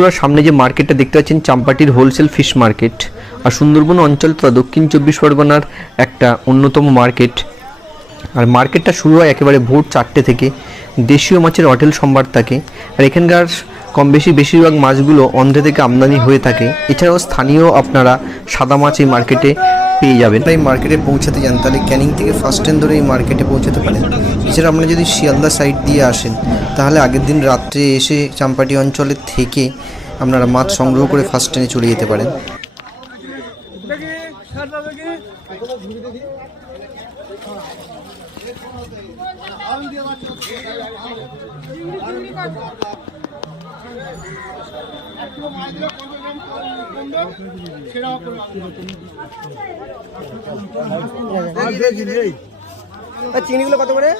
বন্ধুরা, সামনে যে মার্কেটটা দেখতে পাচ্ছেন চাম্পাটির হোলসেল ফিশ মার্কেট, আর সুন্দরবন অঞ্চল তথা দক্ষিণ 24 পরগনার একটা অন্যতম মার্কেট। আর মার্কেটটা শুরু হয় একেবারে ভোর 4টে থেকে। দেশীয় মাছের হোটেল সম্ভার থাকে, আর এখানকার কম বেশি বেশিরভাগ মাছগুলো অন্ধ্র থেকে আমদানি হয়ে থাকে। এছাড়াও স্থানীয় আপনারা সাদা মাছ এই মার্কেটে পেয়ে যাবেন। এই মার্কেটে পৌঁছাতে যান তাহলে ক্যানিং থেকে ফার্স্ট ট্রেন ধরে এই মার্কেটে পৌঁছাতে পারেন। এছাড়া আপনারা যদি শিয়ালদা সাইড দিয়ে আসেন তাহলে আগের দিন রাত্রে এসে চাম্পাটি অঞ্চলে থেকে আপনারা মাছ সংগ্রহ করে ফার্স্ট ট্রেনে চলে যেতে পারেন। চিংড়িগুলো কত করে?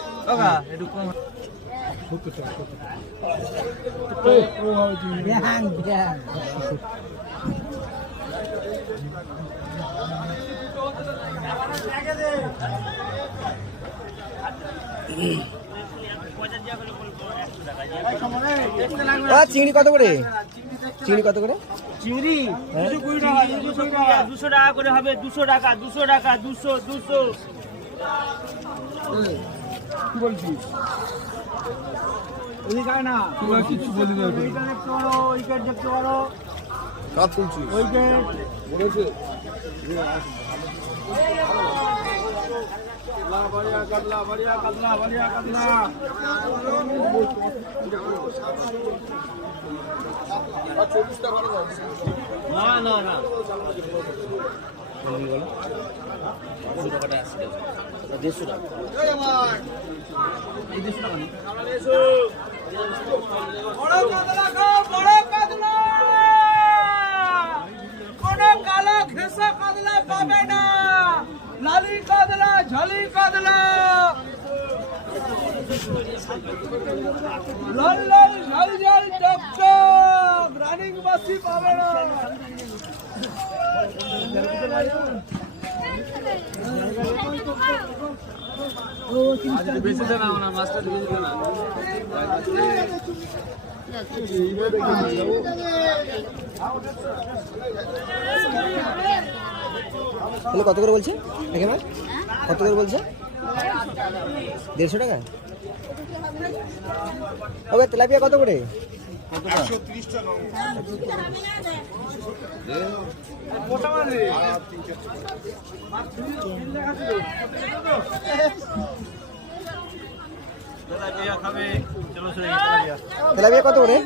চিংড়ি কত করে? চিংড়ি কত করে? চিংড়ি 200 টাকা করে হবে। 200 টাকা 200 টাকা 200 200 কি বলছিস? ওই খায় না, তুই কিছু বলি না। এইটা দেখতে পারো, ওইটা দেখতে পারো। কাট তুলছিস ওইটা বলেছে বাড়িয়া কাটলা বাড়িয়া কাটলা বাড়িয়া কাটলা। না না না কালো ঘেঁষা কাতলা পাবে না, লালি কাতলা ঝালি কাতলা লাল লাল ঝাল ঝাল টকটক রানিং বাসি পাবে না। বেঁচে দেন আমার মাছটা বেঁচে দেন না। তাহলে কত করে বলছে এখানে? কত করে বলছে? 150 টাকা। ওকে, তেলাপিয়া কত করে? 130 টাকা। তেলাপিয়া কত করে?